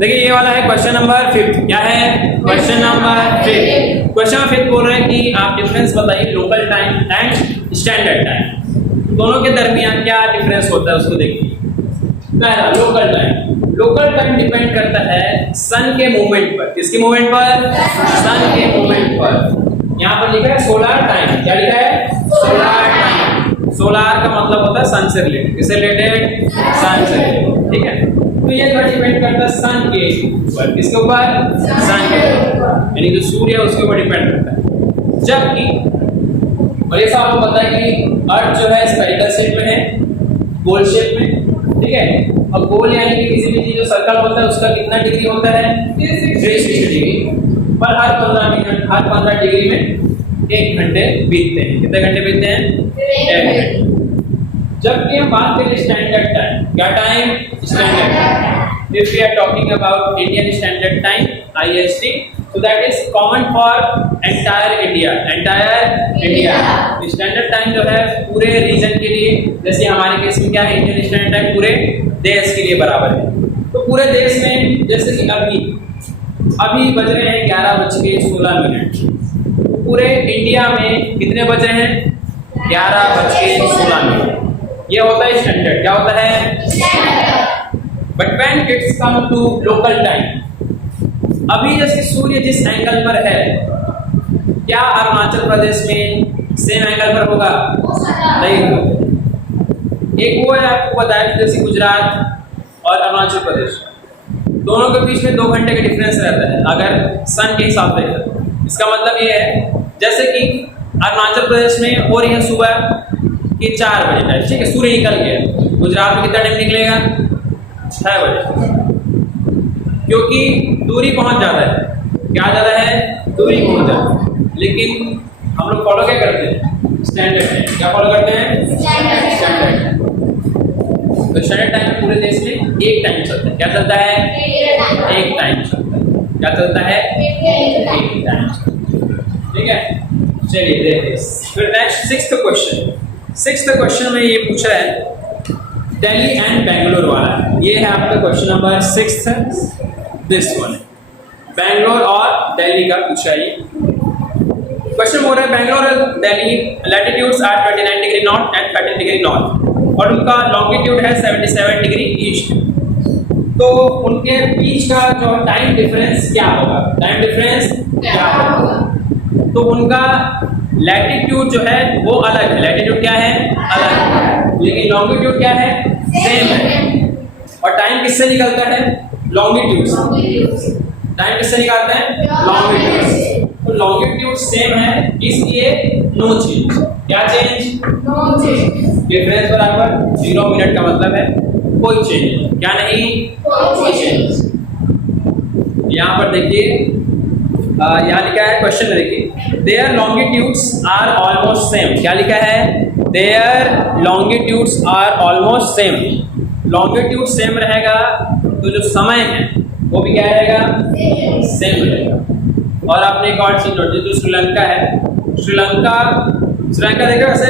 देखिए ये वाला है क्वेश्चन नंबर 5। क्या है क्वेश्चन नंबर 5? क्वेश्चन नंबर 5 बोल रहे हैं कि आप डिफरेंस बताइए local time and standard time, दोनों के दरमियान क्या डिफरेंस होता है उसको देखिए। पहला local time. Local time depend करता है सन के मूवमेंट पर। किसके मूवमेंट पर? सन के मूवमेंट पर। यहाँ पर लिखा है सोलर टाइम। क्या लिखा है? Solar time. सोलर का मतलब होता है सन से रिलेटेड। किससे रिलेटेड? सन से रिलेटेड। ठीक है, तो ये डिपेंड करता है सन के ऊपर। किसके ऊपर? सन के ऊपर, यानी जो सूर्य है उसके ऊपर डिपेंड करता है। जबकि और ये सब आपको पता है कि अर्थ जो है स्फेरिकल शेप में है, गोल शेप में। ठीक है, और गोल यानी कि किसी भी चीज जो सर्कल होता है उसका कितना डिग्री होता है? 360 डिग्री। पर हर 15 मिनट, हर 15 डिग्री में 1 घंटे बीतते हैं। कितने घंटे बीतते हैं? 1 घंटे। जबकि हम बात करें स्टैंडर्ड टाइम, क्या time? Standard time. If we are talking about Indian standard time IST, so that is common for entire India, entire India। Standard time जो है पूरे रीजन के लिए, जैसे हमारे केस में क्या है, इंडियन स्टैंडर्ड टाइम पूरे देश के लिए बराबर है। तो पूरे देश में जैसे कि अभी बज रहे हैं 11:16। पूरे इंडिया में कितने बज रहे हैं? 11:16। ये होता है स्टैंडर्ड। क्या होता है? But when it's come to local time, अभी जैसे सूर्य जिस एंगल पर है, क्या अरुणाचल प्रदेश में सेम एंगल पर होगा? नहीं होगा। एक वो है आपको बताया जैसे गुजरात और अरुणाचल प्रदेश, दोनों के बीच में 2 घंटे का डिफरेंस रहता है अगर सन के हिसाब से। इसका मतलब ये है जैसे कि अरुणाचल प्रदेश में हो रही है सुबह के 4 बजे टाइम। ठीक है, सूर्य निकल गया। गुजरात में कितना टाइम निकलेगा? 6 बजे, क्योंकि दूरी पहुंच जाता है। क्या जाता है? दूरी पहुंच जाता है। लेकिन हम लोग फॉलो क्या करते हैं? Standard time. क्या फॉलो करते हैं? Standard time. तो स्टैंडर्ड टाइम पूरे देश में एक टाइम चलता है। क्या चलता है? एक टाइम चलता है। क्या चलता है? एक टाइम। ठीक है, चलिए देखते हैं फिर next 6th question. 6th question में ये पूछा है दिल्ली एंड बेंगलोर वाला। ये है आपका question number 6th। This one Bangalore और दिल्ली का पूछा है। क्वेश्चन बोल रहा है बेंगलोर और Delhi latitudes are 29 degree north and 13 degree north, और उनका लॉन्गिट्यूड है 77 डिग्री ईस्ट। तो उनके बीच का जो टाइम डिफरेंस क्या होगा? टाइम डिफरेंस क्या होगा? तो उनका लैटिट्यूड जो है वो अलग है। लैटिट्यूड क्या है? अलग है। लेकिन लॉन्गिट्यूड क्या है? सेम है। और टाइम किससे निकलता है? लॉन्गिट्यूड से। टाइम किससे निकालते हैं? लॉन्गिट्यूड से। तो लॉन्गिट्यूड सेम है, इसलिए नो चेंज। क्या चेंज? No change. डिफरेंस बराबर 0 मिनट का मतलब है कोई चेंज नहीं। क्या नहीं? कोई चेंज। यहाँ पर देखिए यहाँ लिखा है क्वेश्चन में, देखिए their longitudes are almost same. क्या लिखा है? Their longitudes are almost same. Longitude same रहेगा तो जो समय है वो भी क्या रहेगा? सेम रहेगा। और आपने एक और चीज नोट की, जो श्रीलंका है, श्रीलंका देखा वैसे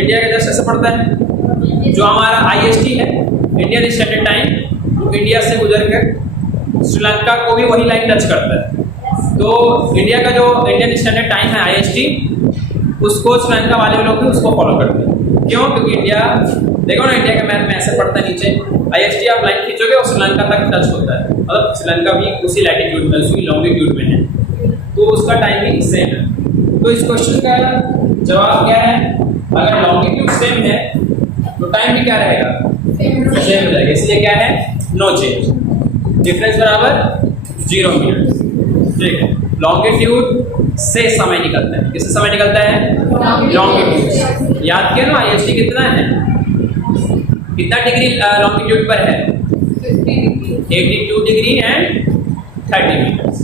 इंडिया के जैसे ऐसे पड़ता है। जो हमारा IST है इंडियन स्टैंडर्ड टाइम, तो इंडिया से गुजर कर श्रीलंका को भी वही लाइन टच करता है। तो इंडिया का जो इंडियन स्टैंडर्ड टाइम है IST, उसको श्रीलंका वाले लोग भी उसको फॉलो करते हैं। क्यों? क्योंकि इंडिया देखो ना, इंडिया के मैप में ऐसे पड़ता है नीचे, IST आप लाइन खींचोगे और श्रीलंका तक टच होता है, मतलब श्रीलंका भी उसी लैटिट्यूड में, उसी लॉन्गिट्यूड में है, तो उसका टाइमिंग सेम है। तो इस क्वेश्चन का जवाब क्या है? अगर लॉन्गिट्यूड सेम है तो टाइम भी क्या रहेगा? सेम हो जाएगा। इसलिए क्या है? No change. डिफरेंस बराबर 0 मिनट। ठीक है, लॉन्गिट्यूड से समय निकलता है। किससे समय निकलता है? लॉन्गिट्यूड से। याद किया ना IST कितना है? कितना डिग्री लॉन्गिट्यूड पर है? 82 डिग्री एंड 30 मिनट्स।